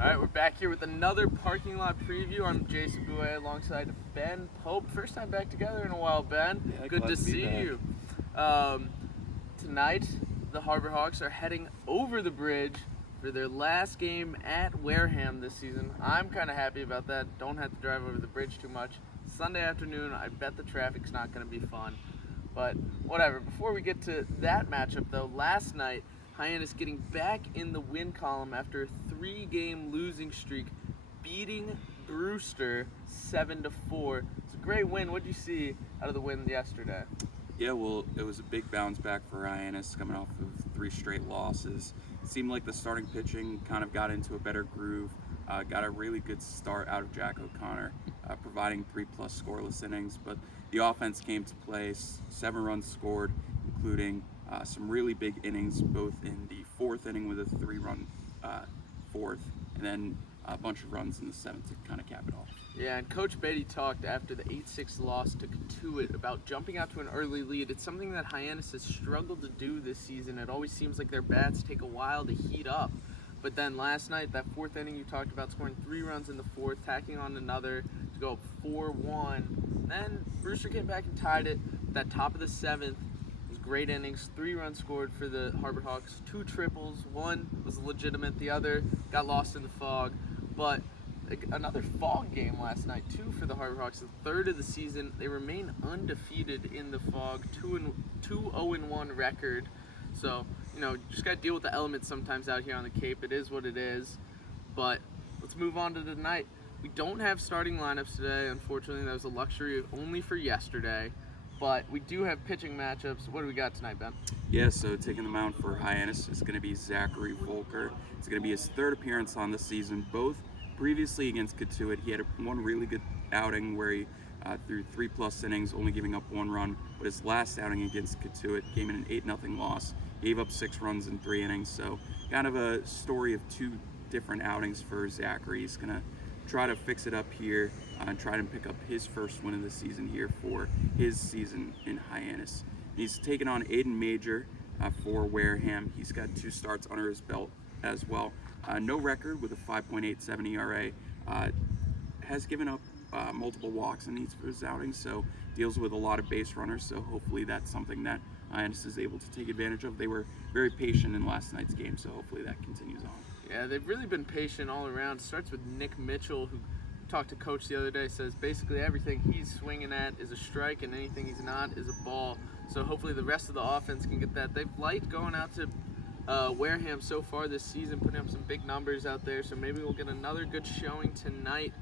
All right, we're back here with another parking lot preview. I'm Jason Boué alongside Ben Pope. First time back together in a while, Ben. Yeah, Good glad to to be see back. you. Tonight, the Harbor Hawks are heading over the bridge for their last game at Wareham this season. I'm kind of happy about that. Don't have to drive over the bridge too much. Sunday afternoon, I bet the traffic's not going to be fun. But whatever. Before we get to that matchup, though, last night, Hyannis getting back in the win column after a 3-game losing streak, beating Brewster 7-4. It's a great win. What did you see out of the win yesterday? Yeah, well, it was a big bounce back for Hyannis coming off of 3 straight losses. It seemed like the starting pitching kind of got into a better groove, got a really good start out of Jack O'Connor, providing 3+ scoreless innings, but the offense came to play. 7 runs scored, including some really big innings, both in the 4th inning with a 3-run 4th, and then a bunch of runs in the 7th to kind of cap it off. Yeah, and Coach Beatty talked after the 8-6 loss to Katuitt about jumping out to an early lead. It's something that Hyannis has struggled to do this season. It always seems like their bats take a while to heat up. But then last night, that 4th inning you talked about, scoring 3 runs in the 4th, tacking on another to go up 4-1. Then Brewster came back and tied it. That top of the 7th was great innings. 3 runs scored for the Harbor Hawks, 2 triples. One was legitimate, the other got lost in the fog. But another fog game last night too for the Harbor Hawks, the 3rd of the season. They remain undefeated in the fog, 2-0-1 record. So, just got to deal with the elements sometimes out here on the Cape. It is what it is. But let's move on to tonight. We don't have starting lineups today, unfortunately. That was a luxury only for yesterday. But we do have pitching matchups. What do we got tonight, Ben? Yeah, so taking the mound for Hyannis is going to be Zachary Volker. It's going to be his 3rd appearance on the season, both previously against Katuitt. He had one really good outing where he threw 3+ innings, only giving up 1 run. But his last outing against Katuitt came in an 8-0 loss. Gave up 6 runs in 3 innings. So kind of a story of 2 different outings for Zachary. He's going to try to fix it up here and try to pick up his first win of the season here for his season in Hyannis. He's taken on Aiden Major for Wareham. He's got 2 starts under his belt as well. No record with a 5.87 ERA. Has given up multiple walks in each of his outings, so deals with a lot of base runners, so hopefully that's something that Hyannis is able to take advantage of. They were very patient in last night's game, so hopefully that continues on. Yeah, they've really been patient all around. It starts with Nick Mitchell, who talked to Coach the other day, says basically everything he's swinging at is a strike and anything he's not is a ball. So hopefully the rest of the offense can get that. They've liked going out to Wareham so far this season, putting up some big numbers out there, so maybe we'll get another good showing tonight.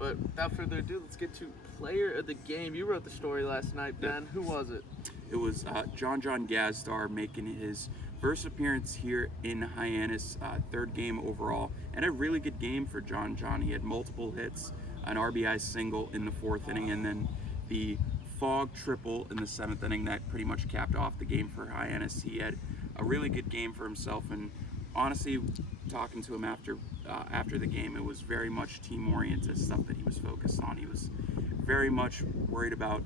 But without further ado, let's get to player of the game. You wrote the story last night, Ben. Yep. Who was it? It was John Gazdar making his first appearance here in Hyannis, 3rd game overall, and a really good game for John. He had multiple hits, an RBI single in the 4th inning, and then the fog triple in the 7th inning that pretty much capped off the game for Hyannis. He had a really good game for himself, and honestly, talking to him after the game, it was very much team-oriented stuff that he was focused on. He was very much worried about,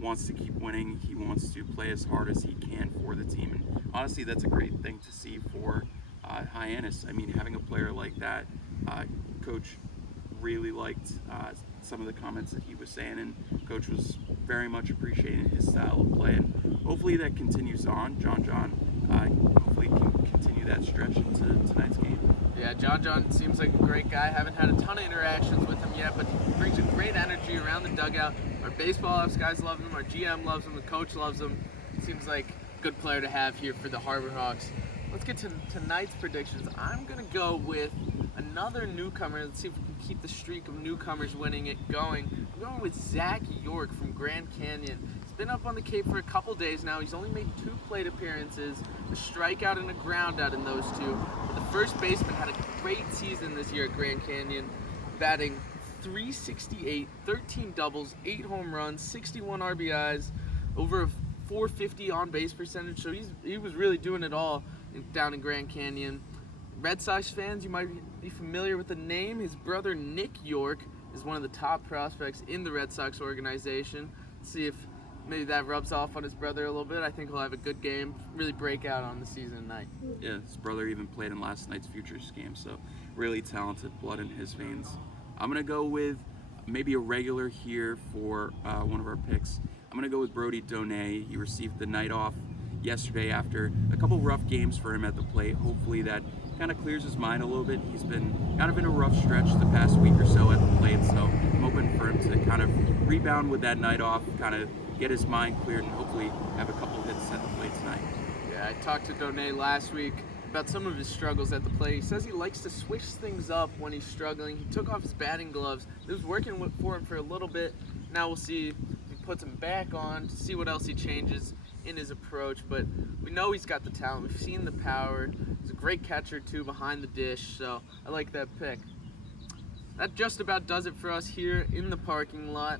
wants to keep winning. He wants to play as hard as he can for the team, and honestly, that's a great thing to see for Hyannis. I mean, having a player like that, Coach really liked some of the comments that he was saying, and Coach was very much appreciating his style of play, and hopefully that continues on. John hopefully can continue that stretch into tonight's game. Yeah, John seems like a great guy. Haven't had a ton of interactions with him yet, but he brings a great energy around the dugout. Our baseball ops guys love him, our GM loves him, the coach loves him. Seems like a good player to have here for the Harbor Hawks. Let's get to tonight's predictions. I'm going to go with another newcomer. Let's see if we can keep the streak of newcomers winning it going. I'm going with Zach York from Grand Canyon. He's been up on the Cape for a couple days now. He's only made 2 plate appearances, a strikeout and a ground out in those 2. But the first baseman had a great season this year at Grand Canyon, batting .368, 13 doubles, 8 home runs, 61 RBIs, over a .450 on base percentage. So he was really doing it all down in Grand Canyon. Red Sox fans, you might be familiar with the name. His brother Nick York is one of the top prospects in the Red Sox organization. Let's see if maybe that rubs off on his brother a little bit. I think he'll have a good game, really break out on the season tonight. Yeah, his brother even played in last night's Futures game, so really talented, blood in his veins. I'm going to go with maybe a regular here for one of our picks. I'm going to go with Brody Donay. He received the night off yesterday after a couple rough games for him at the plate. Hopefully that kind of clears his mind a little bit. He's been kind of in a rough stretch the past week or so at the plate, so I'm hoping for him to kind of rebound with that night off, kind of get his mind cleared, and hopefully have a couple hits at the plate tonight. Yeah, I talked to Donay last week about some of his struggles at the plate. He says he likes to switch things up when he's struggling. He took off his batting gloves. It was working for him for a little bit. Now we'll see if he puts them back on, to see what else he changes in his approach. But we know he's got the talent. We've seen the power. He's a great catcher, too, behind the dish. So I like that pick. That just about does it for us here in the parking lot.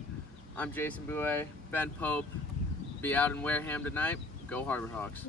I'm Jason Boué, Ben Pope. Be out in Wareham tonight. Go Harbor Hawks.